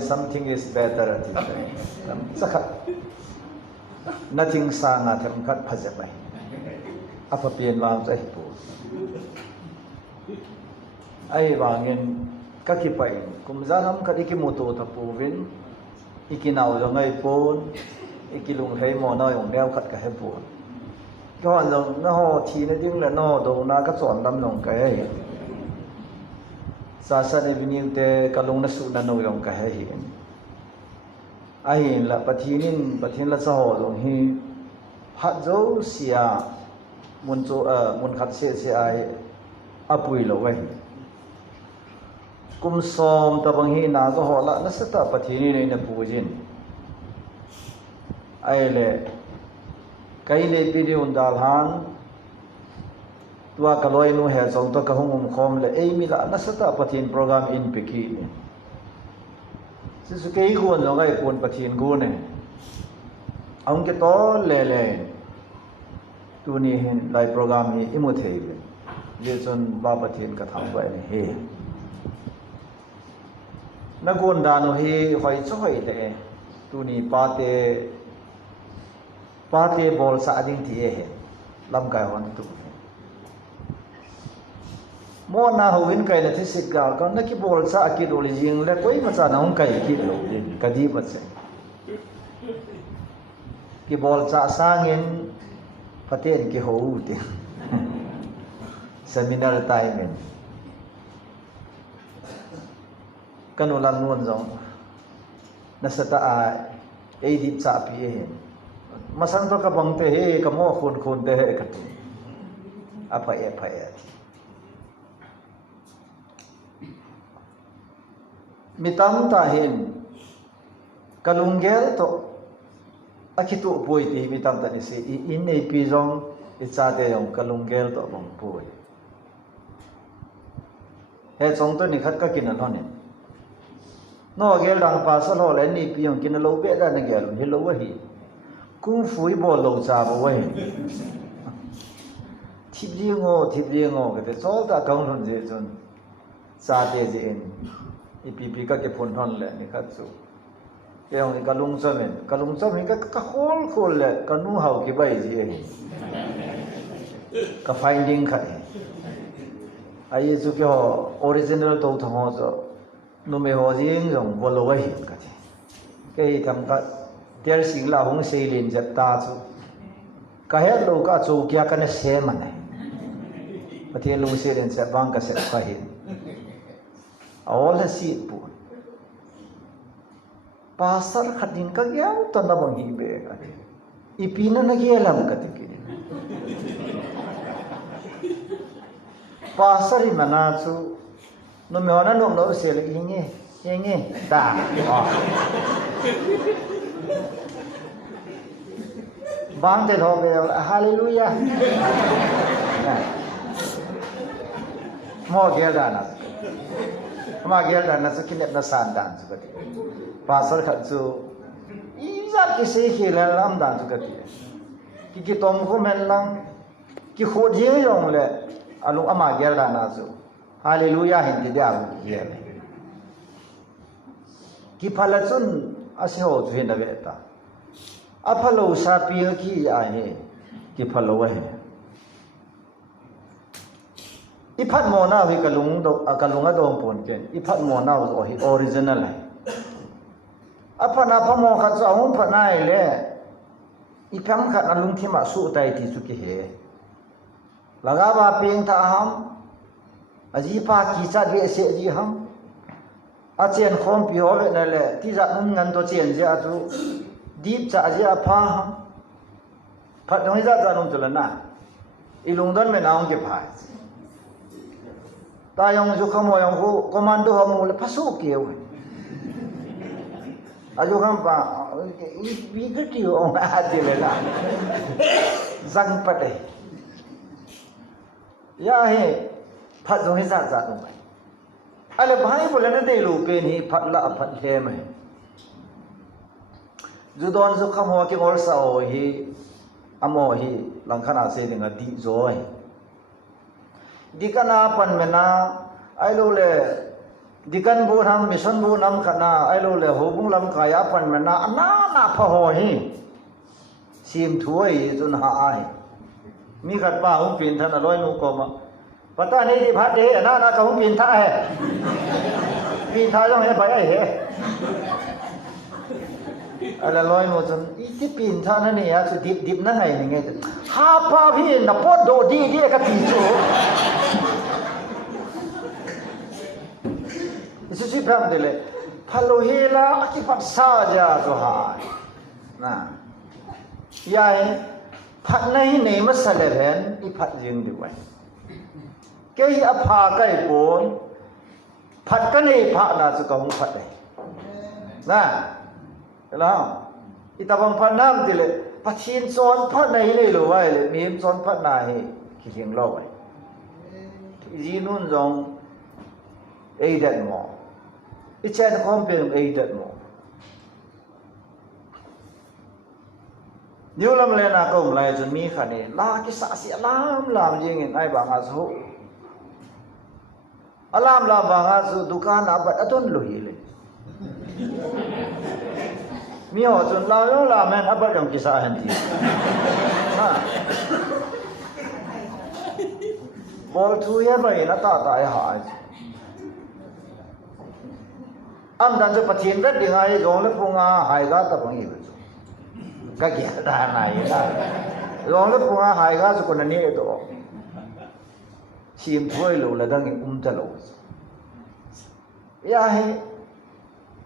something is better at it. Sakat. Nothing sang at him cut Pazamai. Up a pian mounds a pool. I wang in Kakipai, Kumzanam Kadikimoto Tapuvin, Ikinau the Maipon, Ikilung Haymona, and Melkat Kahepon. Go on, no, Tina Dingla, no, do Nagaton, Lamnon Kahe. Sasan Avenue de Kaluna Suna no Yong Kahe. I la Patinin, Patin la Saho, he Hadzo Sia Munzo Munkatse Sia Apuil away. Kum som tabangi na go hola nasata patini na pujin aile kaile video dalhan tua kaloi nu he song to ka hum khom le ei mila nasata patin program in peki sisu kei ko no gai kon patin go ne ang ke to le tu ni hin lai program ni imothe le chon ba patin ka thang ba ne he Nagunda he hoi choi de tu ni pate bol sa ading tie lam kai hon tu mo na hoin kai na thisik ga ka na ki bol sa ki dol jing le koi ma cha na hon kai ki lo din ka di ma se ki bol sa sangin paten ki ho u ti seminar time kanulang nuan zong nasata a dip sa pi he masan to ka bang te he ka mo khun te he ka tu apa e mitam ta hin kalunggel to akitu poi ti mitam ta ni se in nei pi zong icha te yong kalunggel to bang poi he chong to ni khat ka kin an ne no gel dang pa sa lo le ni pi yong kin lo be da na gel hi lo wa hi kung fui bo lo cha bo wa hi thip li ngo ke te chol ta kaung thon je chon sa te je in ipi ka ke phon thon le ni khat chu ke yong ka lung chamen ka khol le ka nu hau ki bai je hi ka finding kha ai chu ke original to thong ho no me ho jing jong bolo wa hin ka ke tham ka ter sing la hong sei lin jat ta chu ka he lo ka chu kya ka ne se man pathe lu se len se bang ka se ka hin all the seat pu pasar khatin ka yaw ta na bang hi be ka ipina na gelam ka ti pasar mana chu no me ona no se le inge da bang te ho be hallelujah mo geldana ma geldana su kinep na san dan su ka pasar khat su iza ki se khila lam dan su ka ki tom ko men lang ki khod ye yong le alu ama geldana su Hallelujah hindi dia ye ki phalatun asho thuen da beta aphalo sa pi ki a he ki phalo he iphat mo na wi kalung do pon ken iphat mo na o hi original hai aphana phamo kha cha hum phanai le ipham khat alung thima su tai ti su ki he laga ba ping tha ham aji pa ki cha ge se ji ham a chen khom pi ho le le ti za ngan to chen ja chu deep cha ja pha ham phat dong ja cha nom tu la na ilung don me naung ke pha ta yong ju khamo yong ho commando ho mu le phasu ke we a ju kham pa vi ke ti ho a ti le la zang pa de ya he phat dong ja cha nom ale bhai bole na de lu pe ni phat la phat he mai ju don ju khamo ke ngor sa ho hi amo hi lang khana se ni nga di zoi di kana pan mena ai lo le ดิกันบูทำมิสันบูนำขณะไอ้โลเลหูบุงลำกายปันมันน่ะน่าพะหอยซีมถวยจนหายมีขัดป้าหุ่นปีนท่านร้อยนุกมาปตานี้ที่พัดเดะน่ากับหุ่นปีนท่าเหปีนท่าต้องให้ไปไอ้เหอะไรร้อยนุจนอีที่ปีนท่านั่นเนี่ยสุดดิบนั่นไงยังไงฮาป้าพี่น่ะปวดโดดีกับปีโจสุดๆพร้อมเดเลยพะโลเฮลาอธิปัสสาจาสุหายนะยายพัดในไหนมาสลับเห็นอีพัดยิงดีไว้แกยอภาใกล้ปนพัดกันในพัดน่าสุกงพัดเลยนะแล้วอีตาบังพัดน้ำดีเลยพัดชินซ้อนพัดในเลยรู้ไว้เลยมีซ้อนพัดไหนขี้เหี้ยงเล่าไว้จีนุ่นจงเอเดนมออีเช่นคอมเป็นเอเดนมอนิวลำเลน่าก็ไม่จนมีขันนี้ลากิสาสีลามยิงไอ้บางอาสุอลามลาบางอาสุดุการอาบัดอตุนลุยเลยมีหัวจนลาโยลาแมนอาบัดยังกิสาเห็นทีบอลทูเย่ไปน่าตาตายหายอันดันจะปะเทียนเด็ดยังไงจงเล็บพงอาหายก็ตะบังอีกก็เกี่ยดานไหนนะลองเล็บพงอาหายก็สุกนันนี่ตัวชิมถ้วยลูแล้วดังจะลูยาให้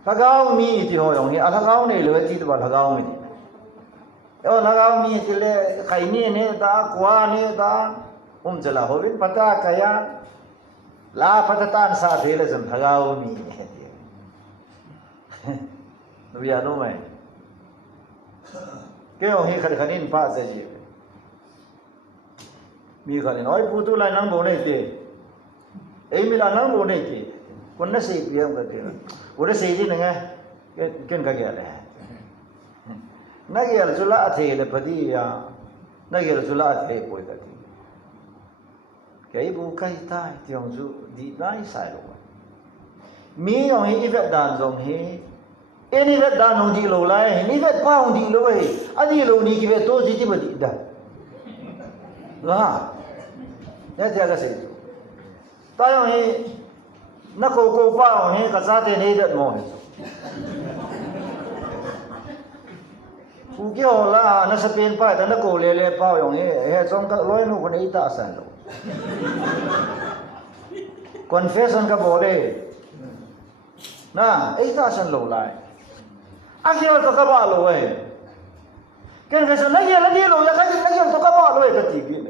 ถ้าเขามีที่หัวอย่างนี้ถ้าเขาเนี่ยเลยที่ตัวถ้าเขาไม่ดีถ้าเขามีที่เลยใครเนี่ยตากว่าเนี่ยตาจะละหัวเป็นปัตตากายลาปัตตานสาธิเลยจนถ้าเขามีดูยาดูไหมเกี่ยวให้ขันนินป้าเสียมีขันนินไอ้พูดตัวไรนั่งโบนี่ตีไอ้มีลานั่งโบนี่ตีคนนั้นสิเพียงก็ตีวันนั้นสิจีนึงไงเก่งกันแก่เลยนักเรียนจุฬาเทเลยพอดีอ่ะนักเรียนจุฬาเทป่วยกันทีแกอีบุกใครตายที่ห้องจูดีได้ใส่ลงไปมีอย่างนี้อีเวดดานตรงนี้เอ็นี่เวดดานตรงที่โลไลนี่เวดป้าตรงที่โลไอ้อันนี้โลนี่กี่เวดโตจิตที่บดีได้ล่ะเนี่ยที่อะไรสิตายอย่างนี้นักโกโก้ป้าอย่างนี้ก็ซาเตนี่เวดมองผู้เกี่ยวละนักสเปนป้าแต่นักโกเล่ป้าอย่างนี้เฮ้ยจงก็ร้อยนู่นคนนี้ตาสันโลconfession ก็บอกเลยนะไอ้ตาฉันโลไลอาเกี่ยวกับกบ้าโลเว้ยconfession นั่นยังนั่นยังโลยังไงนั่นยังกับบ้าโลเว้ยก็ทีนี้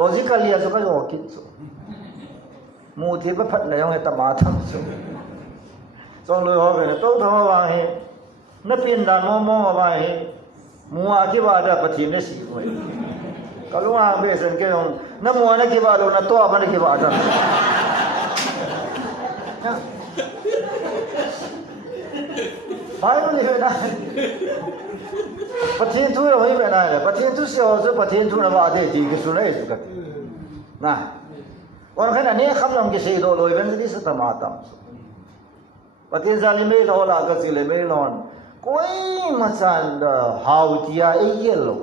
logically อาจจะก็ยังคิดสู้มูที่ไปพัดในยังไงตามาทำสู้จงเลยว่าเป็นตัวทำว่าให้นับเป็นด่านมองว่าให้มัวกี่ว่าได้ปฏิเนสิเว้ยก็รู้ว่าเบสเกี่ยวนับมัวนักกี่ว่าโลนับตัวมันกี่ว่าได้ไปมันเลยนะปะเทียนทุ่งเราไม่เป็นอะไรปะเทียนทุ่งเสียวจะปะเทียนทุ่งเราว่าได้ดีก็สุนัยสุดนะวันแค่นั้นเนี่ยคำนำกิเสดโลยเป็นสิ่งสตมาตามปะเทียนซาลิเมลโลลากสิเลเมลอนकोई मचान हाउतिया ये लोग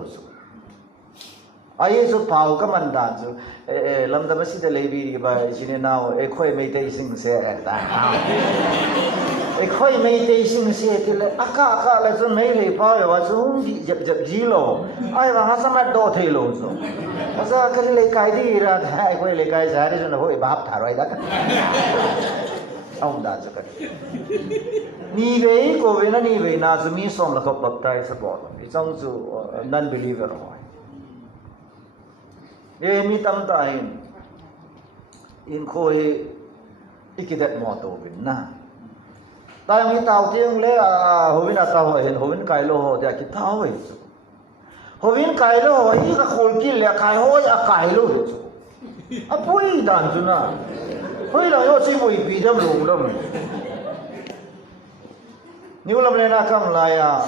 आये जो पाव का मंदान जो लम्दा मसी ते लेबी की बाय जिने नाव एक खोई में ते सिंह से ऐसा एक खोई में ते सिंह से ते आका ले जो नहीं ले पाव वो जो जब जीलो आये वहाँ समय दो थे लोग जो ऐसा कर ले काई दी रहा है कोई ले काई जारे जो ना हो बाप था रोई दाका ông đã cho cái ni về cô về nó ni về na cho mi xong là không bật tay support vì trong sự non believer rồi để mi tâm tay in khôi cái đẹp mỏ tổ bên na tay mi tàu tiếng lẽ hồi bên là tàu hiện hồi bên cái lô thì cái tàu vậy hồi bên cái lô ý cái khôi kia là cái hồi cái lô à bui đàn chứ na hui là yo chỉ bui bị đâm lủng đâm nếu làm nên là cầm lại à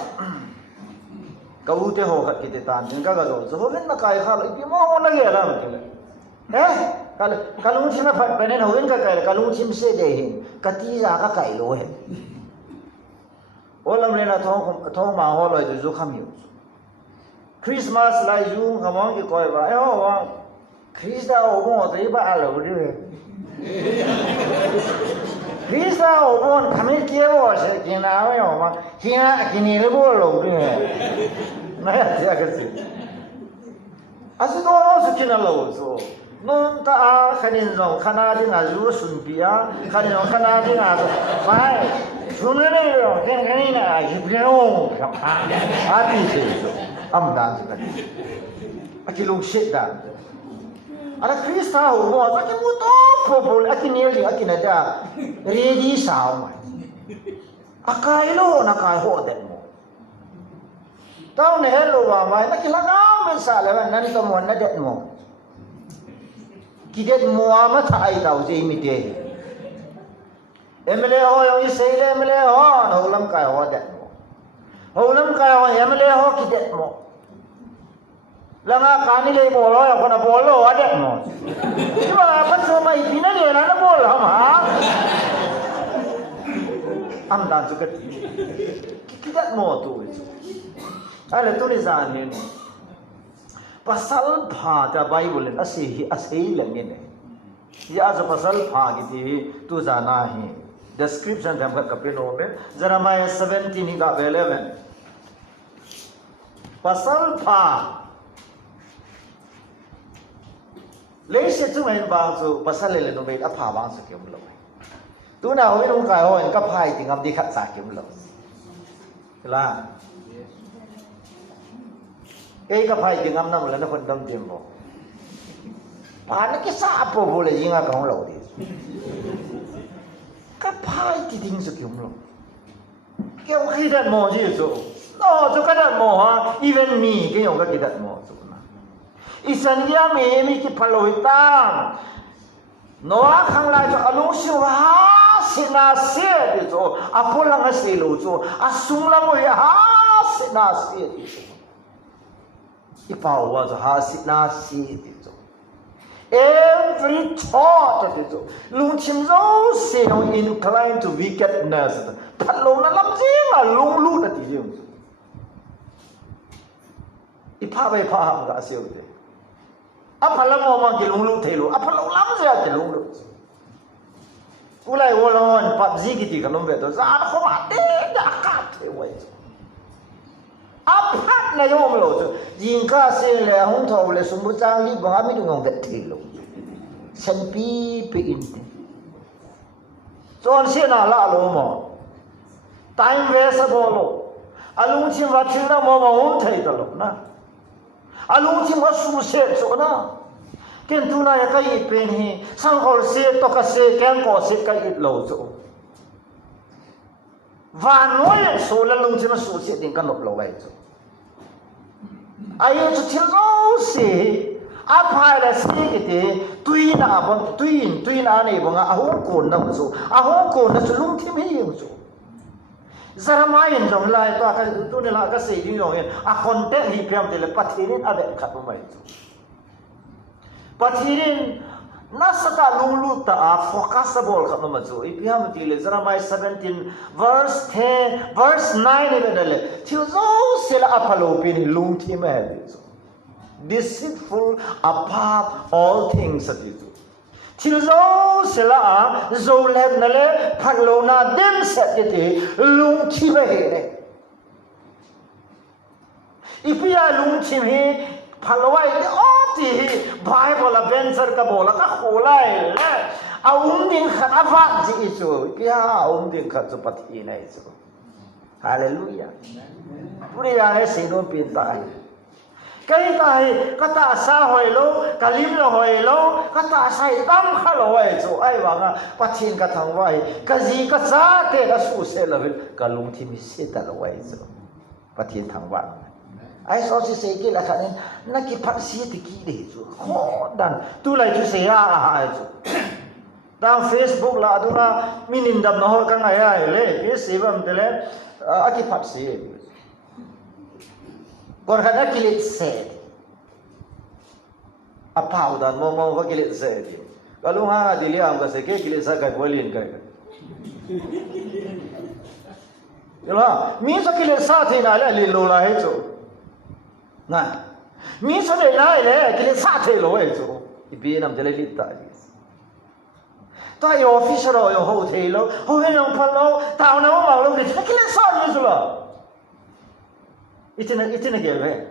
câu thế hồ khát cái tàn nhưng các cái rồi bên là cái khác lại cái món nó ghê lắm thế kalung chim phat penen hoin ka kai kalung chim se de hin kati za ka kai lo he olam le na thong ma ho lo ju kham yu Christmas lai ju ngamong ki koi ba ho wa Krista o mo de ba alo de Krista o mo khamin ke bo se kin na wa yo ma kin a kin ni le bo lo de na ya ya ka si asu do no su kin lo so non ta khanin zong khana ding a zu sun pia khanin zong khana ding a mai sun ne yo ken khanin na ji plo a ti se so am dan se ka aki long shit dan ara Krista ho mo sa ki mo to popol aki nil di aki na da ready sao mai akai lo na kai ho de mo tao ne lo wa mai na ki la na me sa le nan to mo na de mo ki de mo ma tha ai tao je mi de emle ho yo i sei le emle ho no lam kai ho de mo ho lam kai ho emle ho ki de mo langa kani le bo lo ya ko na bo lo wa de mo ki ba pa so mai pina le na bo lo ma am dan chu ka ki de mo tu ale tu ni za ni pasal pha ta bible ase lang ni ya zo pasal pha ki ti tu za na hi description jam ka kapino me Jeremiah 17 ni ka 11 pasal pha lấy xe chúng mình bằng số pasal lên nó về đã phá bằng số kiếm lâu tu nào biết không cái hồi cấp hai thì ngâm đi khát giả kiếm lâu là cái cấp hai thì ngâm năm là nó phân tâm tiền bộ phá nó cái sao bộ bộ là gì ngã không lâu đi cấp hai thì tính số kiếm lâu cái khi đặt mò gì số cho cái đặt mò ha even me cái dùng cái đặt mò số isan ya mi ki paloi tang noa khang lai cho alung siu ha sina se ti cho apolang a se lo cho asung la mo ya ha sina se ti cho ipao wa cho ha sina se ti cho every thought ti cho lung chim zo se yong inclined to wickedness phalong na lam ji ma lung lu na ti jung ipa bai pa ga siu ti apa lama orang ke lulu thelu apa lama saja ke lulu ulai walau PUBG gitu kalau betul zat kau mati dah kat thewai apa na yo melo jingka se le hong thau le sumbu chang li bang ami dung bet thelu sen pi pe in chon se na la lo mo time waste bo lo alung chim wa thil na mo mo hong thai ta lo na alung chim wa su se so na ken tu na ya kai pen hi sang hol se to ka se ken ko se kai it lo so van noi so la lung chim su se ding kan lo wai so ayo chu thil lo se a phai la se ke te tui na bon tui na ne bon a ho ko na so a ho ko na su lung chim hi so Jeremiah jong lai to ka tu ne la ka se ding yong a content hi piam te le pathirin a be khat mai pathirin nasata lulu ta a focusable khat ma chu i piam ti le Jeremiah 17 verse 10 verse 9 le le thil zo se la apalo pin lung thi ma so deceitful above all things at it thil zo se la zo le na le phalo na dem set ti lung thi ma he ne i pia lung thi he phalwai o ti bible la benser ka bola ka kholai le ding khat afa ji chu pia ding khat chu pathi nai chu hallelujah puriya ne se do pin ta cái tai cái ta sa hồi lo cái lim lo hồi lo cái ta sai tam kha lo ai chu ai wanga pathin ka thang wai cái gì cái sa ke ka su se lo ka lung thi mi se ta lo ai chu pathin thang wa ai so si se ki la khanin na ki phak si ti ki de chu kho dan tu lai chu se a ai chu dang Facebook la aduna minin dam no ho ka ngai ai le ki se bam de le a ki phak si còn khả kilit se a pau dan mo mo kilit se kalau ha dili am ka se ke kile sa kai bolin kai Yalah, mi sa kile sa the na le lo la he so. Na. Mi sa le na le kile sa the lo he so. Ipi nam jale li ta ji. Ta yo officer yo ho the lo, ho he long phan lo, ta na ma lo ni kile sa ni so la. Itina ke ve.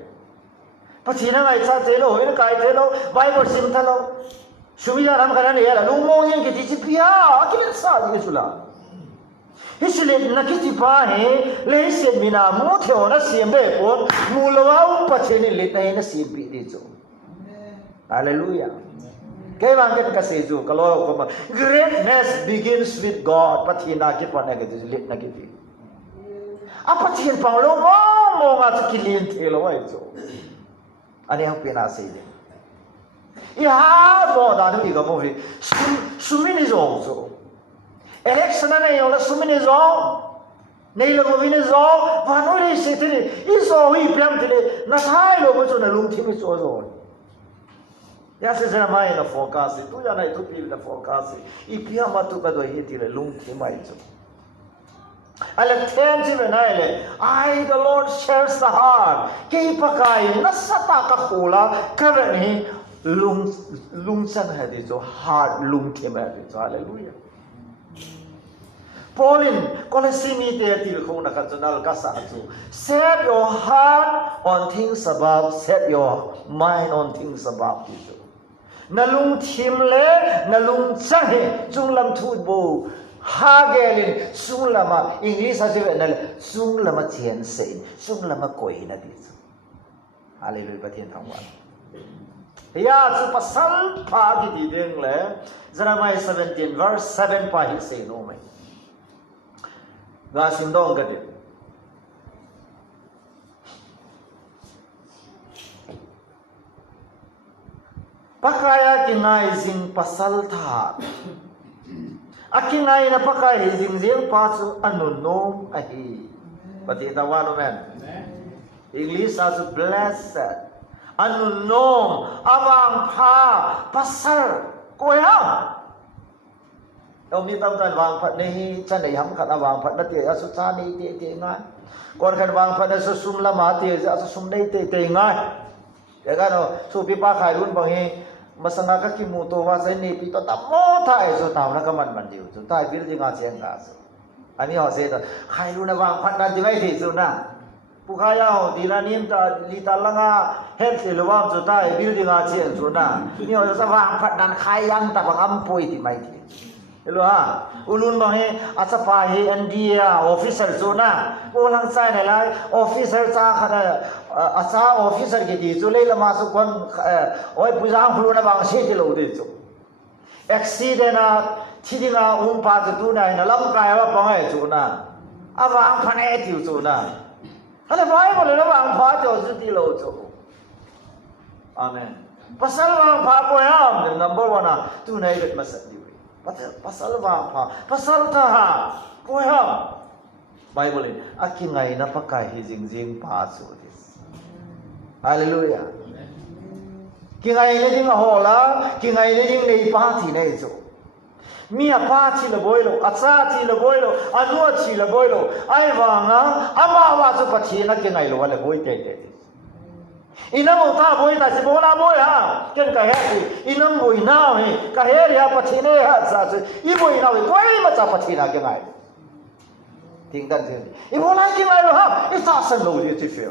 Pa china ngai sa the lo, ho kai the lo, Bible sim tha lo. Sumila ram kana ne ya la, lu mo yin ki ti pia, kile sa ni so la. Hisle nakiti pa he le se mina mo thyo na siembe ko mulwa pachene le tai na simpi di jo hallelujah ke bang ke ka se jo kalo ko greatness begins with God pathina ki pa na ke le na ki apa thin pa lo mo nga ki lin the lo ai jo ani ha pe na se de ya bo da ni ga mo vi sumini zo zo election na yo la sumini zo nei lo vini zo va no le se te iso hi pram te na thai lo mo so na lung thi mi so zo ya se na mai na focus tu ya na tu pi na focus I pia ma tu ka do hi ti le lung thi mai zo ala ten ji na le I the Lord shares the heart ke pa kai na sata ka khola ka ni lung san ha di zo heart lung thi ma di zo hallelujah Paulin Colosimi te til khong na kanal ka sa chu set your heart on things above set your mind on things above chu nalung thim le nalung chahe chunglam thut bo ha gelin sunglama English ase na sunglama chen se sunglama koi na di chu hallelujah pathian thangwa ya chu pasal pa gi di deng le Jeremiah 17 verse 7 pa hi se no mai ga sindong ga de pakaya kinai jing pasal tha akinai na pakai jing jing pa chu anunom ahi pati tawano men English as blessed anunom awang pha pasal koya ông đi tâm toàn vàng phật này chân này hắm khát vàng phật nó tiệt ra xuất xa này tiệt ngay còn khát vàng phật nó xuất sum la má tiệt ra xuất sum đây tiệt ngay cái cái nó số pi ba khai luôn bằng he mà sang các kim mô tô hoa giấy này pi to tắm mô thải rồi tao nó cái mình điều chúng ta biết gì ngã chuyện cả anh họ sẽ là khai luôn là vàng phật là gì vậy thì rồi na phụ khai nhau thì là niệm ta li ta langa hết thì là vàng chúng ta biết gì ngã chuyện rồi na nhưng mà sao vàng phật đang khai yang ta bằng âm pui thì mày thì Hello ha, ulun bang he asapa he India officer zona, ulang sai này là officer cha khana asa officer ke di chu le lama su kon oi pujang khulu na bang se ti lo de chu accident a thidinga pa tu na na lam kai wa bang ai chu na awang phane ti chu na ale bai bo le bang pha jo su ti lo chu amen pasal bang pha ko ya number 1 tu nai vet masat pasal apa pasal taha koyam Bible ini akingai na pakai hijing jing pasu dis hallelujah kingai ni ding hola kingai ni ding nei pa thi nei zo mia pa thi le boilo acha thi le boilo anu thi le boilo ai wanga ama wa su pathi na kingai lo wala boi te inam ta boi ta si bola boi ha ken ka he inam boi na he ka he ya pathi ne ha sa i boi na koi ma cha pathi na ke ngai ting dan se i bola ke ngai lo ha i sa san lo ye ti fe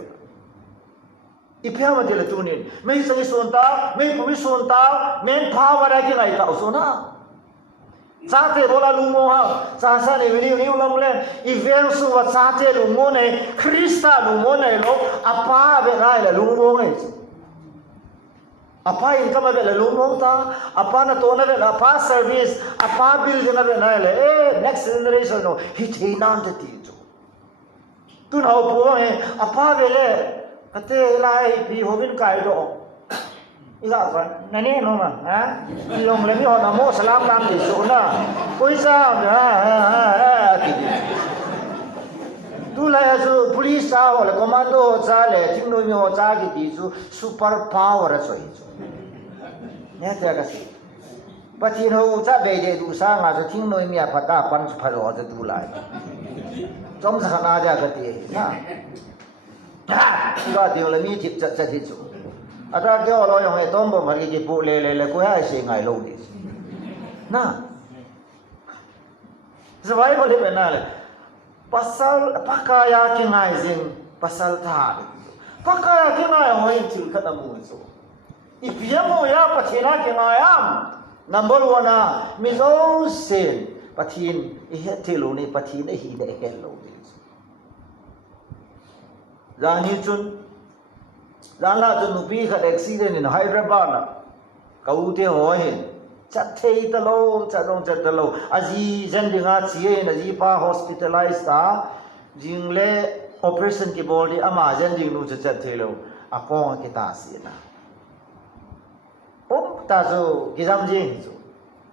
i pya ma de le tu ni me sa son ta me pu son ta men pha wa ra ke ngai ta so na sa te bola lu mo ha sa sa ne ni lo le i ven su wa sa te lu mo ne krista lu mo ne lo apa be rai la lu mo ngai apa in kama be la lu mo ta apa na to na be apa service apa bill na be na le next generation no hi the nan te ti jo tu na po he apa be le ate lai bi ho bin kai do Iza kan, nani no ma, ha? Long le mi ho namo salam lam di suna. Koi sa, tu la su police sa ho le commando sa le ting no mi ho sa ki di su super power so hi. Ne ta ka si. ปะทีนหูจะเบเดดูสร้างอาจจะทิ้งหน่วยเมียพัตตาปันพัดอจะดูหลายจอมสักนาจะกตินะก็เดี๋ยวเรามีจิตจะที่สุดอาจารย์ก็เราอย่างไอ้ต้นบ่มาที่ปูเลยกูให้เสียงไงลงดินะสบายพอดีเป็นนั่นเลย pasal pakaya kingai zing pasal thar pakaya kingai hoin til khata mu so ipiamo ya pathina kingai am number 1 na mi zo sen pathin I he thilu ni pathin hi de hello zani chun zanla chun nupi khat accident in Hyderabad na kaute hoin chặt thấy tao lâu chặt đông chặt tao lâu aji dân đi ngã chia na ji pa hospitalized ta jing le operation ki bol di ama dân jing nu chặt thấy lâu à con cái ta xí na ta zo cái giam jing zo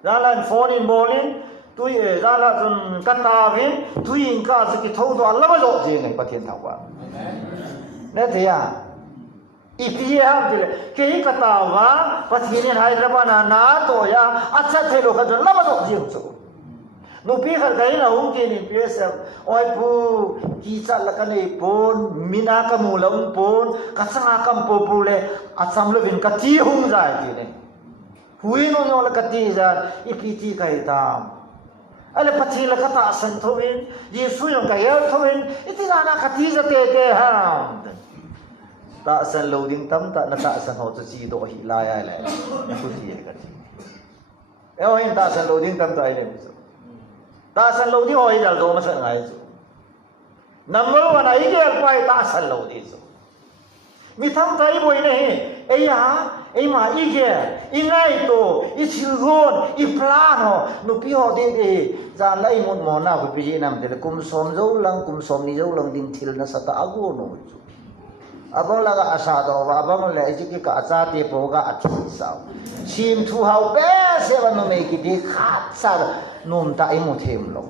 ra lan phone in bolin tui ra la chun kata vin tui in ka so ki thâu to la ba zo jing ngai pathian thau wa ne thế à ipiam tile ke katawa pathini Hyderabad na to ya acha thelo khajon lama do jing so nupi khar gai na hung ke ni psm oi pu ki cha la ka nei pon mina ka mulong pon ka sanga kam po pu le acham lo vin ka ti hung jai ti ne hui no no la ka ti ja ipiti kai tam ale pathi la ka ta san thovin yesu yong ka yel thovin itina na ka ti ja te ham ta san loading tam ta na ta san ho chi do hi la ya la ku ti ka ti e ho in ta san loading tam ta ai ne ta san loading ho i dal do ma san ngai so number 1 ai ge pai ta san loading so mi tham tai boi ne e ya e ma i ge i ngai to i chil gon i plan ho nu pi ho de de za lai mon mo na ku pi nam de kum som zo lang kum som ni zo lang ding thil na sa ta ago no abang laga asa do abang le ji ka acha te po ga athi sao sim thu hau be se ba no me ki di khat sa num ta I mo them lo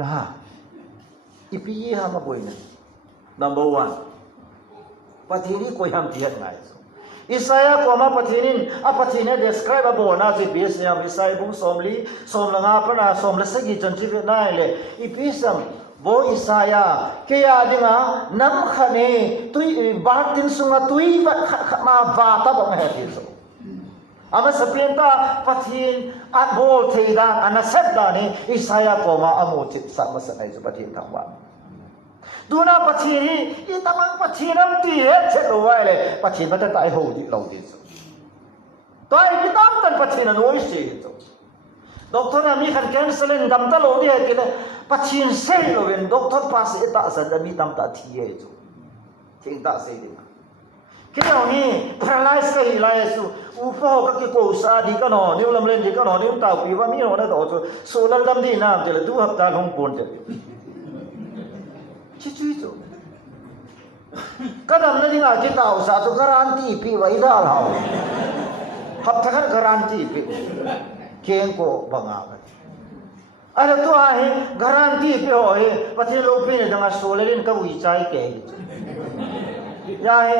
la ipi ha ma boy na number 1 pathini ko ham tiat ngai so Isaiah ko ma pathinin a pathine describe abo na ji bs ya Isaiah bung somli som langa pa na som la sagi chan chi na le ipisam bo Isaiah kaya dinga nam khane tui batin sunga tui ma va ta ba ma he so ama sapienta pathin at bol theida ana sabda ni Isaiah ko ma amo chit sa ma sa ai so pathin thangwa duna pathini I tamang pathinam ti he che lo wai le pathin ma ta tai ho di lo di so tai kitam tan pathin noi se so doctor ami khan canceling dam ta lo di he kile pathin se lo wen doctor pas eta sa da mi tam ta thi he so thing ta se di kilo ni paralyze kai lai su u fo ka ki ko sa di ka no ni lam len di ka no ni ta pi wa mi no na do so lam dam di nam je le du hap ta long pon je chi chi so ka dam na di nga ki ta sa to garanti pi wa ida la hap ta kan garanti pi keng ko banga ada tu ai garanti pe oi pathin lo pe ne danga solerin ka wi chai ke ya he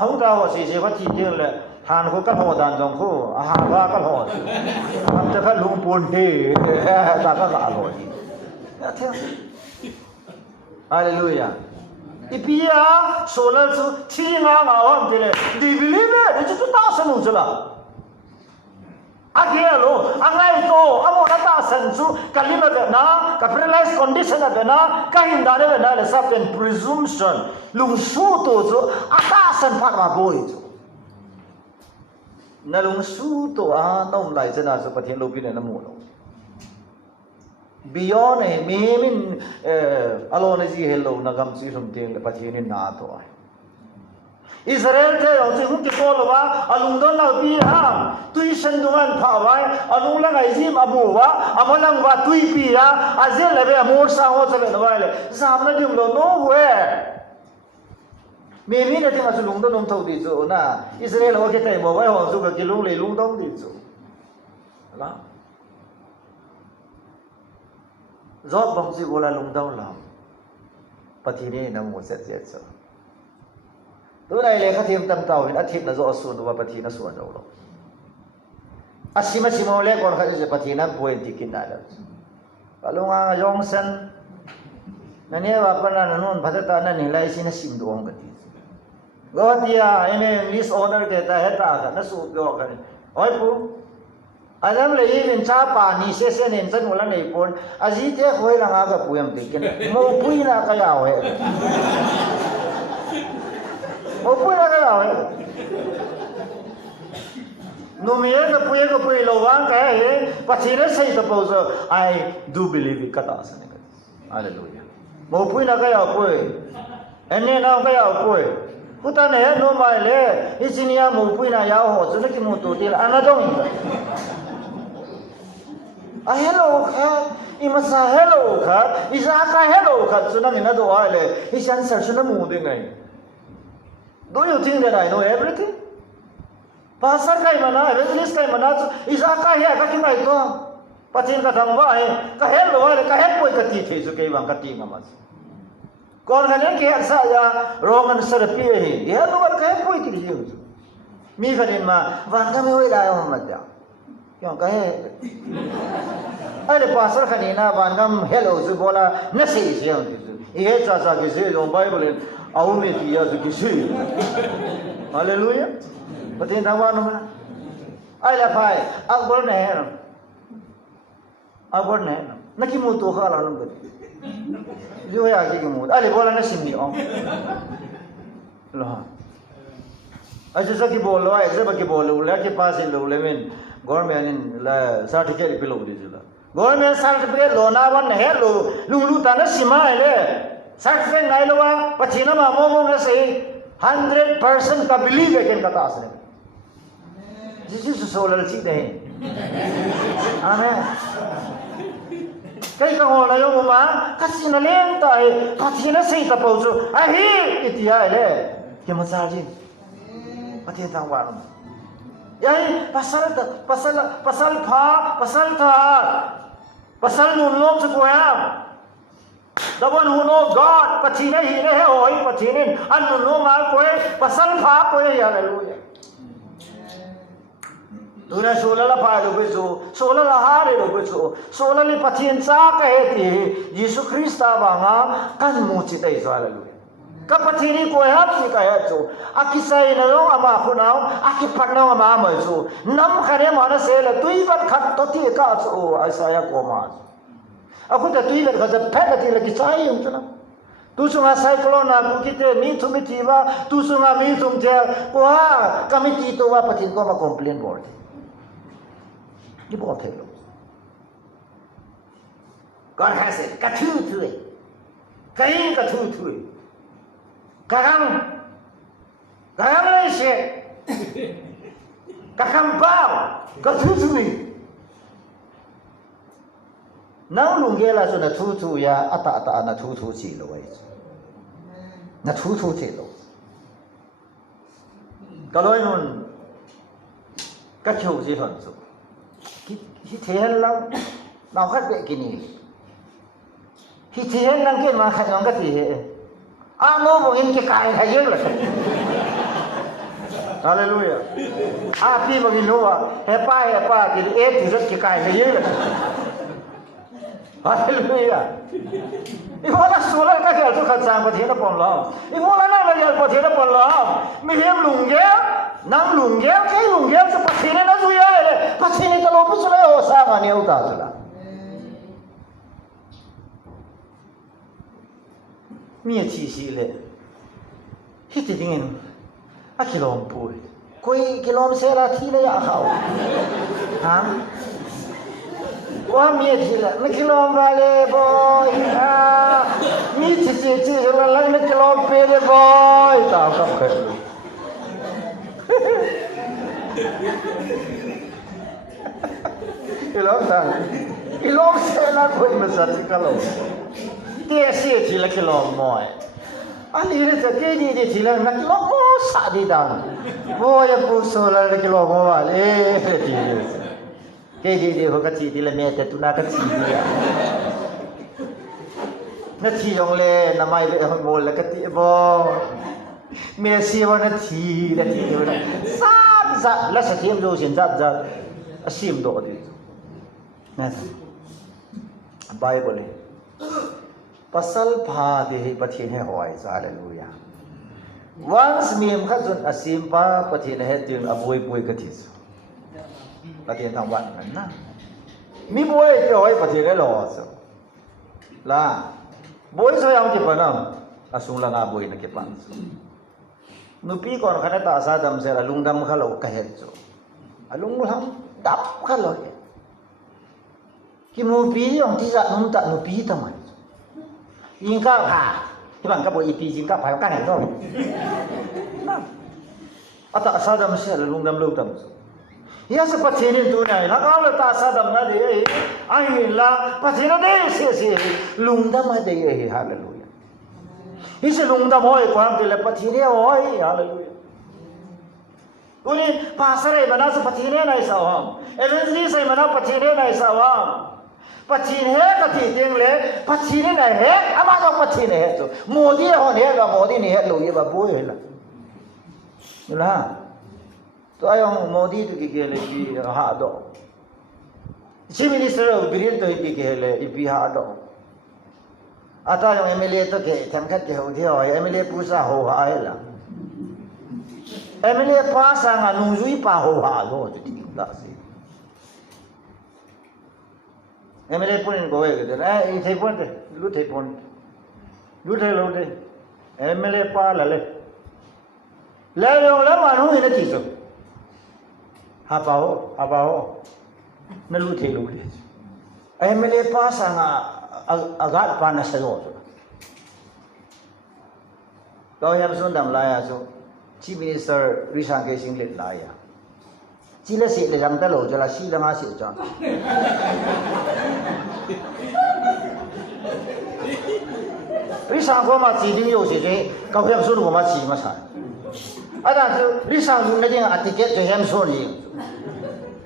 hong da ho se se pathi je le han ko ka ho dan jong ko ha ga ka ho am ta ka lung pon de ta ka ga lo ji ya the hallelujah ipia solar su thi nga ma wa de le di believe ne chu ta sa nu la agelo angai to amo nata sansu kalima na ka paralyzed condition na ka hinda na le sapen presumption lung su to zo ata san phat ma boy zo na lung su to a nom lai chana so pathin lo pi na mo lo beyond me min alone ji hello na gam chi sum te le pathin na to Israel te ong chung ki ko wa alung don la pi ha tui san dungan pha wai alung la ngai jim abu wa amolang wa tui pi ya azel le be amor sa ho sa be wa le zam na dim lo no we me mi na ti ma lung don nom thau di zo na Israel ho ke tai mo wai ho zu ka ki lung le lung dong di zo la zot bang si bola lung dong la patini na mo set set so tu này le kha thiam tam tàu hin athip na zo sun wa pathi na suan lo asima simole kon kha je pathina point tikin ala kalunga yongsan nane wa pana nanon bhatata na nilai sina simdong gati godia ene list order ke ta heta ka na su pyo ka oi pu adam le yin cha pa ni se se nen chan wala nei pon aji te khoi la nga ka puyam te ken mo pui na ka ya we mo pui na ka ya we no me ka pui lo wang ka he pachina sei ta pose I do believe it kata sa ne hallelujah mo pui na ka ya pui ene na ka ya pui puta ne no mai le isinia mo pui na ya ho chu na ki mo tu ti ana dong a hello ka imasa hello ka isaka hello ka chu na mina do wa le is answer chu na mu de ngai do you think that I know everything pasar kai mana evangelist kai mana isaka ya ka ki mai to patin ka thang wa ka hello wa ka het poi ka ti the chu ke wang ka ti ma kon khanen ke sa ya roman sarapi he ya no ka het poi ti ji mi khanen ma wan ka me hoi la yo ma ja kyong ka he ai le pasar khanina wan gam hello zu bola na se ji yo ye cha cha ki se yo bible au me ti ya zu ki se hallelujah patin thang wa no ma ai la phai akbar ne na ki mu to kha la lo yo ya ki mu ai le bola na sim ni ong lo ha ai se ki bolo ai se ba ki bolo la ki pass in lo le men government in la certificate below this la government certificate lo na wan he lo lu ta na sima le certificate nai lo wa pachina ma mo na sei 100% ka believe again ka ta asne this is solar chi de amen kai ka ho la yo ma kasi na len ta e pachina sei ta po so a hi itia le ke ma sa ji pati ta wa yai pasal nun lom se ko ya the one who know God pachine hi ne hoi pachine an nun lom ma ko pasal pha ko ya hallelujah dura sola la pha lo beso sola la ha re lo beso sola li pachin sa ka he ti Yesu Krista ba nga kan mu chi dai so hallelujah kapatini ko ya ti ka ya chu akisai na lo ama khunau akipatna ama ma chu nam khare ma na se la tui bat khat to ti ka chu aisaya ko ma aku ta tui la ka ja pha ti la ki sai um chana tu sunga cyclone na ku kite mi thu mi ti ba tu sunga mi thum je ko ha committee to wa patin ko ma complain board ni bo the lo God has it ka thu thu kai ka thu thu Kakang le se kakang bao ka thu thu ni nang lung ge la so na thu thu ya ata na thu thu chi lo wai na thu thu chi lo ka loi nun ka chou ji hon su hi the lang nao khat be ki ni hi the lang ke ma khat yong ka ti he ano mo in ke kai hayeng la hallelujah api mo ginoa hepa ki e ti zat ke kai hayeng la hallelujah ibola sola ka ke to khat sang pa thena pon lo ibola na la yal pa thena pon lo mi hem lungge nang lungge ke lungge sa pa thena na su ya le pa thena ka lo pu su le ho sa ma ne uta su la mi chi si le hiti dingin a kilom pui koi kilom se la thi le ya khao ha wa mi chi la na kilom ba le boy a mi chi la la na kilom pe le boy ta ka khe kilom se la koi ma sa ti ka lo dia se ti la kilom moi ali re ta ke ni ti la na kilom mo sa di dan bo ya pu so la kilom mo wa le ti ke di ho ka ti la me ta tu na ka ti ya na ti yong le na mai le ho mo la ka ti bo me si wa na ti la ti la sa la sa ti lo sin za asim do di na Bible pasal pha de pathin he hoi hallelujah once miem kha jun asim pa pathin he ting aboi pui ka thi pathin thang wan na mi boi ke hoi pathin le lo so la boi so yang ti pa na asung la nga boi na ke pan nupi kon khana ta sa dam se alung dam khalo ka he so alung ham dap khalo ki nupi yong ti za num ta nupi ta mai yin ka ha ki bang ka bo ipi jing ka pa ka han do ata sa dam se alung dam lo dam so ya se pathin tu na la ka la ta sa dam na de ai la pathin de se lung dam ma de hallelujah Isi lungdam hoi kuam tile patine hoi hallelujah. Uni pasare mana se patine nai sawam. Evangelist sai mana patine nai sawam. Patine kati tingle patine nai he ama do patine he to. Modi ho ne ga modi ne he lo ye ba boy la. La. To ayong modi tu ki le ki ha do. Chief Minister of Bill to ki le ipi ha do. Ata yung MLA to ke thamkat ke ho thio MLA pusa ho ha la MLA pasa nga nungzui pa ho ha lo ti da si MLA punin ko e de ai thei pon de lu thei lo de MLA pa la le yo la ma nu ne ti so ha pa ho na lu thei lo de MLA pasa nga agak panas sayo. Kau yang sundam laya so, Chief Minister Risang Kesing lit laya. Sila si le jam talo jala sila nga si ucan. Risang ko ma si ding yo si je, kau yang sun ko ma si ma sa. Ada tu Risang na ding atiket je yang sun ni.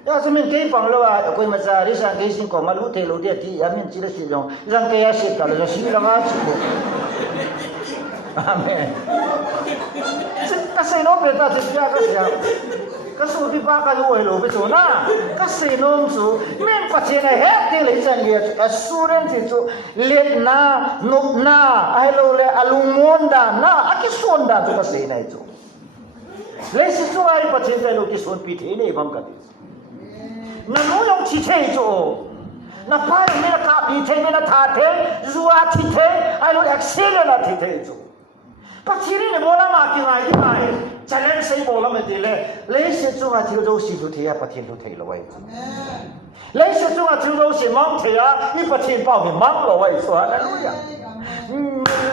Ya semen kei pang lo a koi ma sa Risang Kesing ko ma lu te lo dia ti amin sila si jong. Risang kaya si ka lo sila nga si. Amen. Kasi no beta si kya kasya. Kaso di pa ka lo lo beto na. Kasi no so men patine he te le san ye assurance so let na no na ai lo le alungonda na akisonda to kasi na ito. Le si so ai patine lo ki son pite ne bam ka. Na no yung chi che so. Na pa me na ka bi the me na tha the zuwa thi the ai lo excel na thi the so. Patine ne bola ma ki ngai ki ngai challenge sei bola me de le se so ga thi lo si tu the ya patine lo thei lo wai. Le se so ga thi lo si mong the ya i patine pao me mang lo wai so hallelujah.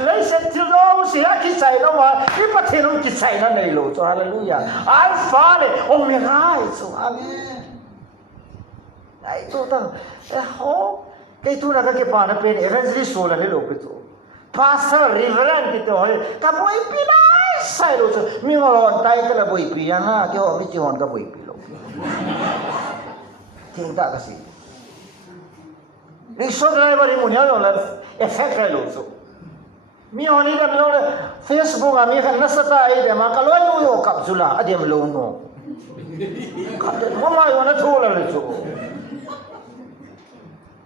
Le se thi lo si ya ki sai lo wa i patine lo ki sai na nei lo so hallelujah. Ai fa le o me ngai so amen. Ai tu tang ho cái tu là cái pa na pen evangelist so la le lo pe to pastor reverend ki to hoy ka boi pi nai sai lo so mi ngolon tai ka la boi pi ya na ke ho mi chi hon ka boi pi lo ting ta ka si ni so driver ni mun ya lo la effect ka lo so mi honi da lo Facebook a mi khan na sa ta ai de ma ka lo yo kap zula adem lo no ka de mo ma yo na thu la le so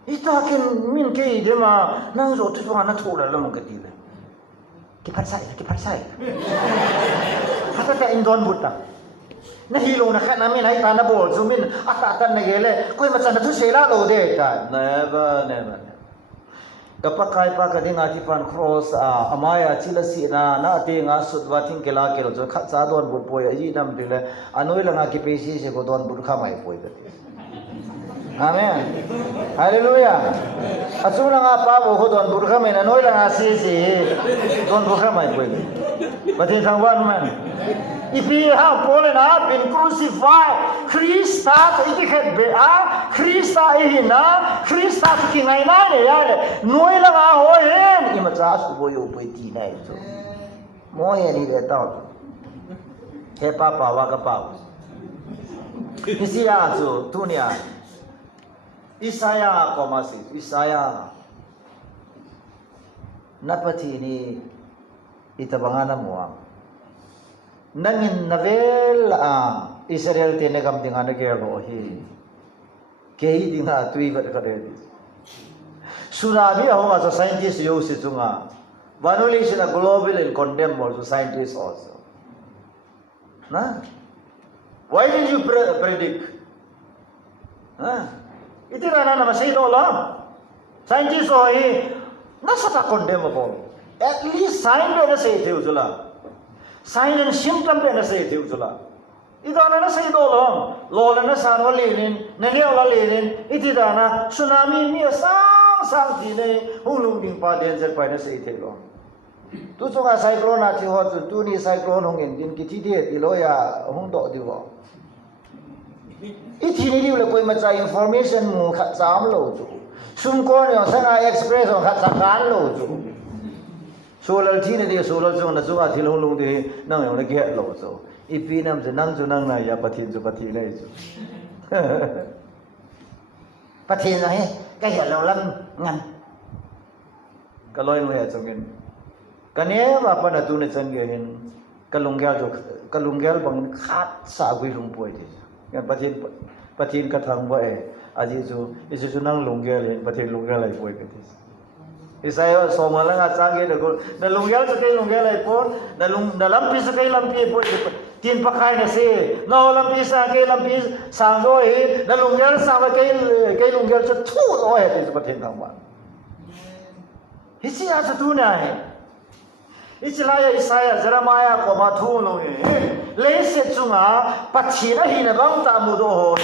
ita ken min ke de ma nang zo tu na thu la lo ke ti le ki phat sai hata ta indon buta na hilo na kha na min hai ta na bol zo min ata tan na gele koi ma chan thu se la lo de ta never kapakai pa ka dinga ti pan cross amaya chilasi na te nga sutwa thing kela ke ro kha cha don bul poi aji nam dile anoi la nga ki pesi se ko don bul kha mai poi ka Amen. Hallelujah. Asuna nga pa mo ko don burkha me na noi la nga si don burkha mai poi. Pati thangwan man. Ipi ha pole na bin crucify Krista to ikhet be Krista ihina Krista ki ngai na ne ya le noi la nga ho hen ima cha su bo yo poi ti nai so. Mo ye ni le tao. He pa pa wa ka pa. Kisi ya so tu ni ya. Isaya komasi Isaya napati ni itabangana mo nangin navel Israel tinegam tingana gero hi cái gì ngã tùy vật cái đấy tsunami ở ngoài scientist yêu sĩ chung à violation of global and condemn also scientists also na why did you predict iti na naman sa ito lang scientists nasa ta condemnable at least sign na sa ito sila sign and symptom na sa ito sila ito na sa ito lang lola na sa walinin naniyaw lalinin iti na tsunami niya sang tine hulung ding pa danger pa na sa ito lang tu so nga cyclone na ti hot tu ni cyclone hongin din kiti dia ti loya hong do di wo iti ni le koi ma cha information mu khat cham lo chu sum ko yo sa nga express ho khat sa kan lo chu solar ti ni dia solar chu na chu ga ti long long de nang yo le ge lo chu ipi nam chu nang na ya pathin chu pathi lai chu pathin na he cái hiện lo lam ngăn cái lối người trong cái cái này mà bây giờ tôi nói chân cái hình cái lồng gel bằng khát xả quy rung bồi thì cái bắt thiên cái thằng vậy à chứ chứ năng lồng gel hình bắt thiên lồng gel lại bồi cái gì thì saya semua orang ngacang gitu na lồng gel sekali lồng gel lại bồi na lampi sekali lampi bồi tin pakai nasi na lampi sekali lampi sang rồi na lồng gel sang cái lồng gel cho thu rồi thì bắt thiên thằng bạn hisi asa tu này Isaya Jeremiah ko mathu no le se chunga pachina hi na bang ta mu do ho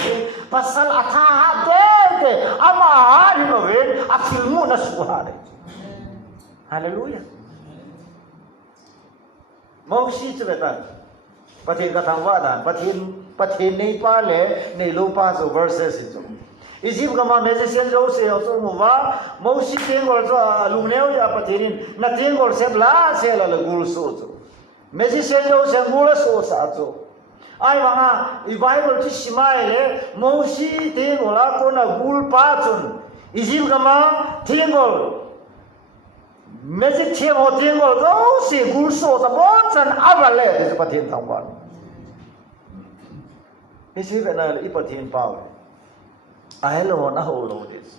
pasal atha ha de ama ha ri no ve athil mu na su ha de hallelujah mausi chebeta pathin ka thang wa dan pathin nei pa le nei lo pa so verses chu Isip kama musician jo se also muwa mausi tengol so lungneo ya patirin na tengol se bla se la gul so so musician jo se gul so sa so ai manga I bible ti simaile mausi tengol la ko na gul pa chun isip kama tengol music tengol tengol jo se gul so sa bon san avale de patin thangwan isip na ipatin pa ai lo na ho lo this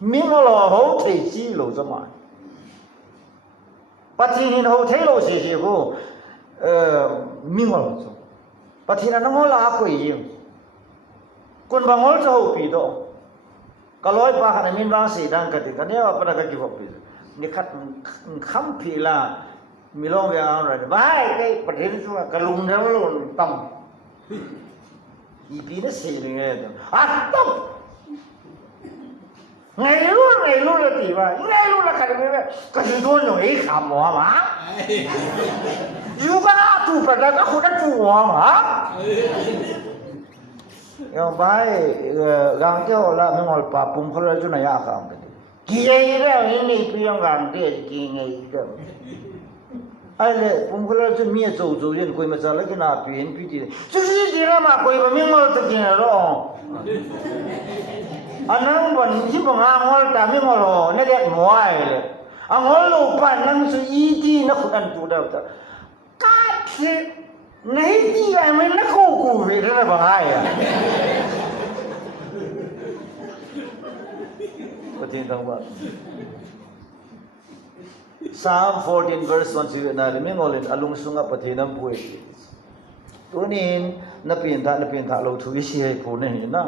ming lo ho thei chi lo zama pathin ho thei lo si si ko ming lo so pathin na ngol la ko yi kun ba ngol so ho pi do kaloi pa han min bang si dang ka ti ka ne pa ka ki ho pi ni khat kham pi la mi lo ya ra bai kai pathin su ka lung na lo tam ipi na sili nghe atop ngày luôn là tỷ mà ngày luôn là cái gì đó rồi khám hóa mà yêu ba tu phải là các khu đất tu hóa mà yang baik gang cho là mình ngồi pa pum khơi cho này à không kia đó ini tu yang gang dia kia ngay đó ai lệ pum khơi cho mía dầu liền coi mà sao lấy cái nào biển pi gì chứ gì đó mà coi mà mình ngồi tự nhiên rồi anh vẫn chỉ bằng anh ngồi ta mình ngồi rồi nó đẹp ngoàiเลยanh ngồi lâu pan năng sự ý đi nó không ăn phụ đâu ta cái gì này đi lại mình nó khô cù vậy đó là bằng ai à có tin không bạn Psalm 14 verse 1 siya na limingolin alung sunga pathinam puwi tunin napinta lo thu isi hai pu ne na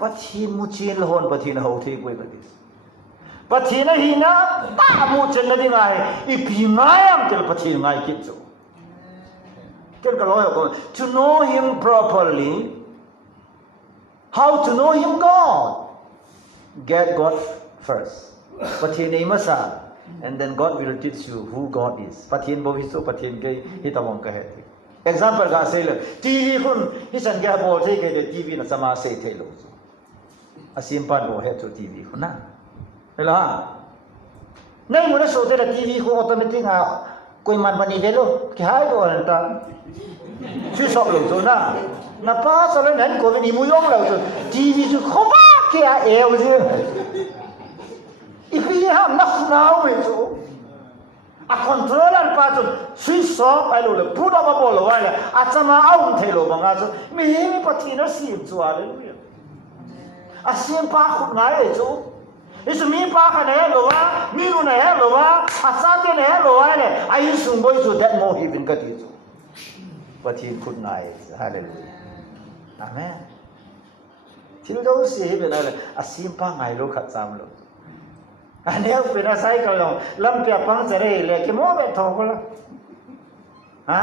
pathin mu chin lhon pathin ho thi puwi ka pathin hi na ta mu chen na dingai I pi ngai am tel pathin ngai kit chu ken ka lo ko to know him properly how to know him God get God first pathin ei masa and then God will teach you who God is. Pathin bo hiso pathin ke hitamong ka he. Example ka say le TV kun hisan ga bol say ke TV na sama say thelo. Asimpan bo he to TV kun na. Hello. Nay mo na so te la TV ko automatic nga koi man bani hello ki hai do ta. Chu so lo so na. Na pa so le nan ko ni mu yong lo so TV chu kho ba ke a e o je. Ipi ham nak nau itu, a controller patut switch off ayo le, put up a bolo ayo, acama aun thelo bang aso, mihi patina sim tu haleluya. อาเซียนป้าขุดไงจูอิสมีป้ากันไหนหรอวะมีรู้ไหนหรอวะอาซาเตไหนหรอวะเนี่ยไอ้สุ่มบ่อยจูเด็ดโมฮีเป็นกติจูปฏิขุดไงฮาเลลูยาอาเมนที่เราเสียเป็นอะไรอาเซียนป้าไงรู้ขัดจำรู้อันนี้เป็นอะไรกันลองลำเปียปังจะได้เลยกี่โมงเป็นทองก็แล้วฮะ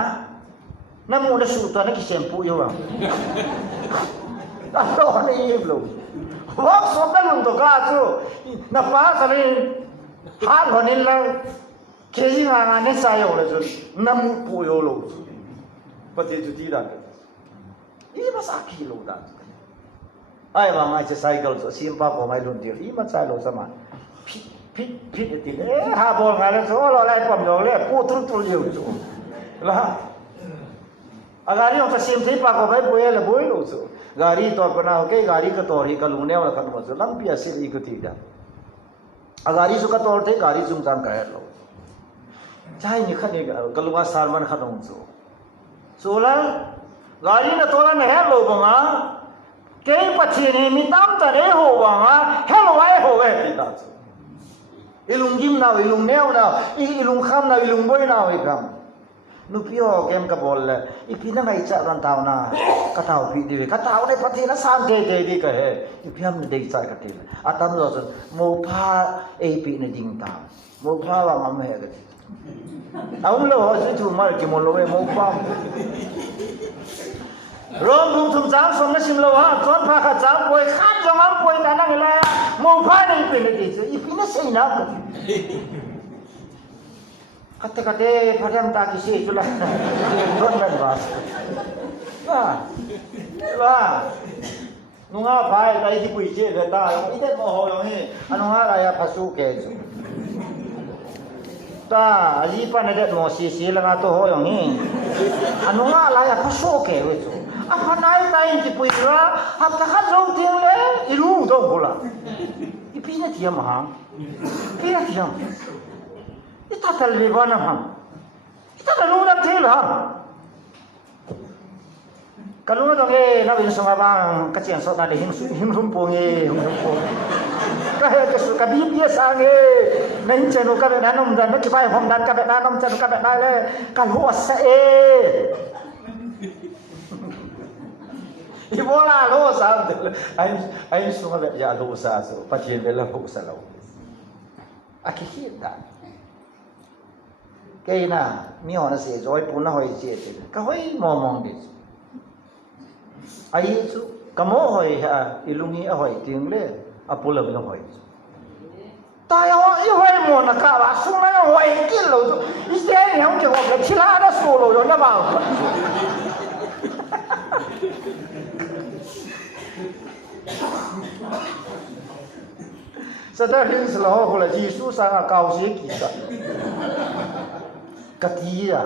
น้ำมูลสูตรตัวนี้กี่เชมพูอยู่อ่ะตั้งแต่วันนี้ยิ่งรู้ว่าสมได้ลุงตัวกล้าจูนับป้าสมัยหาคนนี้แล้วเคจิงานนี้ใส่อยู่เลยจูน้ำมูลปูอยู่รู้ปฏิจุดที่นั่นนี่ภาษาขี้รู้นั่นไอ้บางไอ้จะใส่กันจูซิมป้าผมไม่รู้ดีอีมันใส่รู้สมานพิษติเอ๊ะหาบอลไงแล้วจูเราไล่ความยาวเลยพูดทุกอยู่จูแล้วagar yang kasim thei pa ko bhai boye la boye lo so gari to bana ke gari ka tor hi ka lune wala kan mo so lam pia sil ikuti da agari su ka tor thei gari jung jang ka lo chai ni khan ni ka lunga sarman khan ong so la gari na tola ne he lo ba ma ke pachi ni mi tam ta re ho ba ma hello ai ho we ti ta so ilung jim na ilung neo na ilung kham na ilung boy na we kamนุพี่อ๋อเกมกับบอลเลยอีพี่นั่งไอ้เจ้ารันเท้านะกระเท้าพี่ดีกระเท้าในพัทยาสามเดดีก็เฮ้อีพี่ทำเด็กใจกระเทียมอาตามเราส่วนโมพาเอพีในดิ่งตามโมพาว่ามันไม่เห็นกันเอาเลยว่าสุดท้ายมากี่โมงเลยโมพารวมบุญทุกจ้างสมนักชิมเลยว่าจนพาข้าจ้างป่วยข้ามจังหวะป่วยแต่นั่งเลยโมพาในเป็นในดิ่งอีพี่นั่งเสียนักkate padam ta kisi itulah don ben bas wah nunga bai dai di pui je de ta ite mo ho yong hi anunga la ya phasu ke ju ta ali pa ne de mo si la nga to ho yong hi anunga la ya phasu ke we ju apa nai dai di pui ra hap ta khan rong tiang le ilu dong bola ipina tiam ha pina tiam Ita talibana ham. Ita kalungan tila ham. Kalungan dong na binsong abang kacang so na himrumpong himrumpong. Kahit kesu kabibia sange. Nahincenu kabe nanom dan nakibay hom dan kabe nanom cenu kabe nale kalhuas sa Ibola lo sa. Ay sumabe ya lo sa so patien bela ho sa lo. Akikita. Cái na mi họ nó sẽ rồi bún nó hồi chết thì cái hồi mong đi ai chú cái mỏ hồi ha ilungi hồi tiếng lên apol là nó hồi tai họ yêu hồi mỏ nó cả ba sung nó hồi kia rồi ít thế này không chịu học được chỉ là nó solo rồi nó bảo sau đó hiện sự là họ là Giêsu sang cao sĩ kỳ cả cái gì à,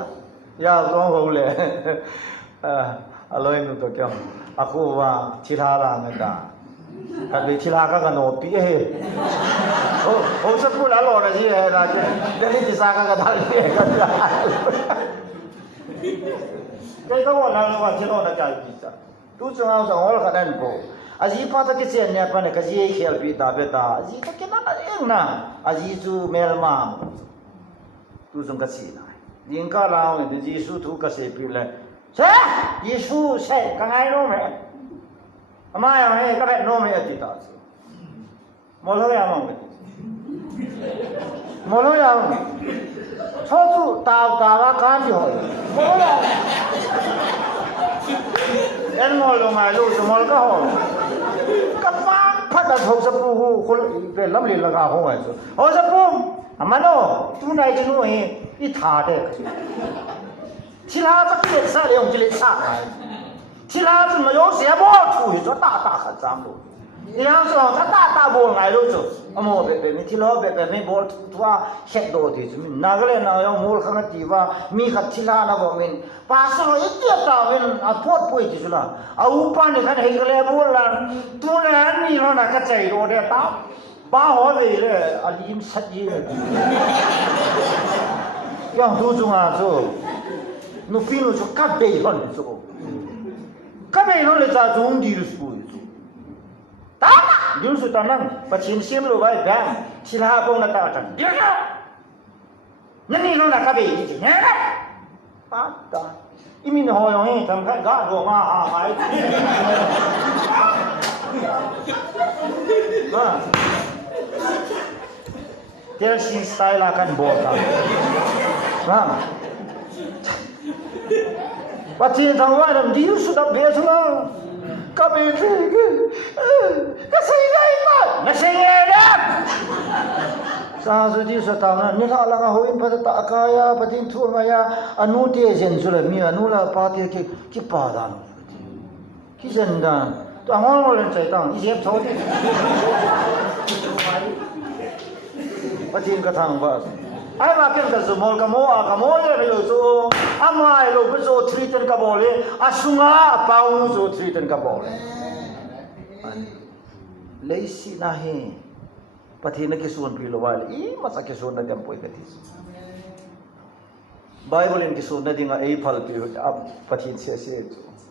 ya tôi không lẽ, aloy nu tôi kêu, aku và chỉ là người ta, cái việc chỉ là cái nô bì ấy, ông sắp phụ là lo là gì hết là cái này chỉ là cái thằng gì cái đó là chỉ lo là cái gì đó, tôi cho ông sao ông cái này bộ, aji patah kecil ni apa ni kaji khel bita beta, aji tak kena yang na, aji tu melma, tu sung kasih na. Ding ka lao ni Yesu tu kasih pilih. Saya Yesu saya kangai no me. Amai amai kabe no me ati ta. Molo ya mong. Molo ya. Chotu tao tawa kan di hoi. Molo ya. En molo mai lu so mol ka ho. Kapan phata thau sa pu hu khol pe lam li la ka ho ai so. Ho sa pu amano tu nai chu no hi一塔的，其他这别啥的用这里啥来，其他怎么有些不出去做大很脏路，你要说他大不挨路走，啊么别你其他别没不突啊很多的，那个人那要摸看个地方，米看其他那方面，把什么一点大面啊破不会就是了，啊五般你看那个来不啦，突然你说那个ใจ多的大，把我为了啊你实际。yang tu cuma tu, nupinu tu kabeh hon tu, kabeh hon le cah jung di rusuh tu, tak dia sudah nang pacin sim lu baik bang sila pun nak tahu dia nani lu nak kabe ini ni ada ini nih orang ini tangkap gak dua mah dia sin style akan bola pacin tangwai dia sudah biasa kami kasih Sahaja dia tahu ni lah orang hoin pada tak kaya pada itu maya anu dia jenjul mi anu lah pada ki padan ki jendan tu amal orang cerita ini tahu dia pacin kata bas ai makin kasumol kamu ya begitu amai lo bezo treaten ka boleh asunga pau zo treaten ka boleh leisi nahi pathina ke suan pilo wal I masa ke suan na tempoi katis bible in ke suan na dinga ei phal pi ab pathin se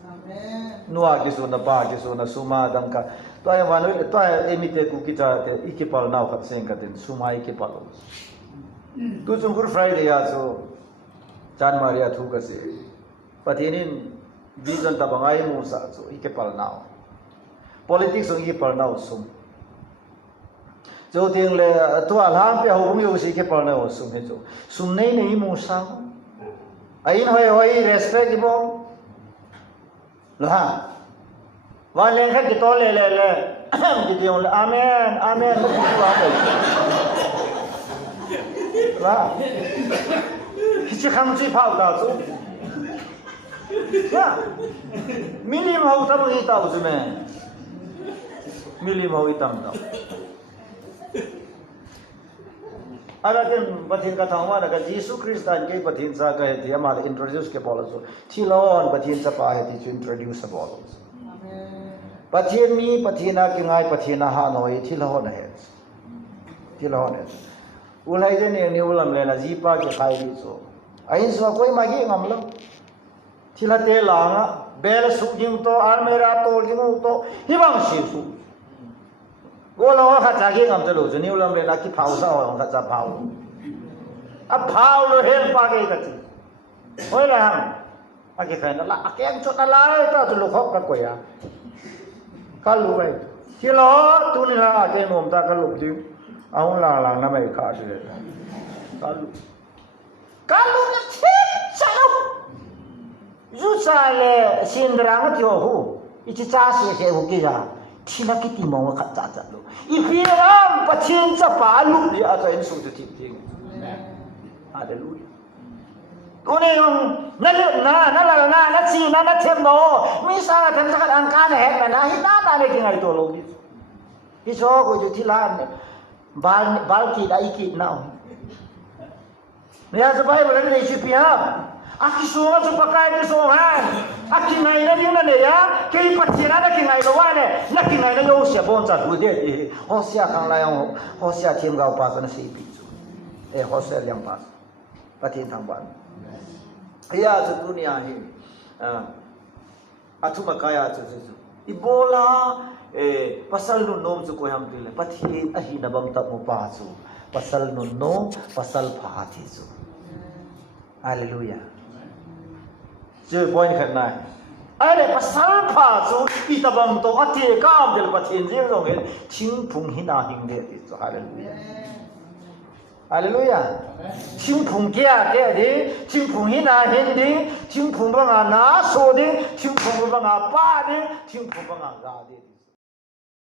amen nuwa ke suan na ba ke suan na suma dangka to ai manu to ai emite ku kita te ikipal naw khat seng katin suma ikipal tu jungkur friday ya so Jan Maria thu kasi patinin vision tabangai musa so ikipal naw politics ong ikipal naw sum jo ding le tu alham pe hong yo si ikipal naw sum he jo sum nei nei musa ain hoi respect ibom lo ha wa len khat ki to le ki diong le amen amen là chỉ không chỉ phao tàu chứ, ya, milim hậu tháp cái tàu chứ mẹ, milim hậu cái tàu tàu, ada kan pathin ka thangwa na ka Jesus Christ an ke pathin sa ka he ama introduce ke bola so thilon pathin sa pa he to introduce bola pathin mi pathina ki ngai pathina ha noi thilon he ulai je ne ulam le na jipa ke khai ri so ain so koi ma gi ngam lo thila te la nga bel su jing to almera to jing to hi bang si su go lo kha cha gi ngam te lo je ne ulam le na ki phau sa ho kha cha phau a phau lo hen pa ke ka chi oi la a ke khai na la a ke ang chot na la ta tu lo khop ka ko ya ka lu bai ki lo tu ni la a ke nom ta ka lu ji ông là năm ấy khá chứ kalau ngecek sao rút ra le xin rang tiêu hu ít cha sẽ hu kia thì là cái tim mong khát cha luôn ít khi làm bắt chân cha phá lúc đi ở trên sụt thì tiếng hallelujah cô này ông nó chi nó thêm nó mi sao thành ra ăn cá này hết mà nó hết na này cái ngày tôi luôn đi số của chú thì làm balki da ikit now ya sa Bible ni sipiap aki sunga su pakai ke sohan aki ngai na ding na ne ya ke patina da ki ngai lo wa ne na ki ngai na yo sia bon cha du de Hosea khang la yang Hosea thim gao pa sana si pi chu Hosea liang pa patin thang ban ya chu dunia hi athuma kaya chu ibola pasal nun nom chu ko ham dile pathin a hi na bam ta mo pa chu pasal nun nom pasal pha thi chu hallelujah je point khat nai ai pasal pha chu i ta bam to a the ka del pathin je rong he thing phung hina hing de ti chu hallelujah hallelujah thing phung kya ke de thing phung hina hin de thing phung ba na so de thing phung ba pa de thing phung ba ga de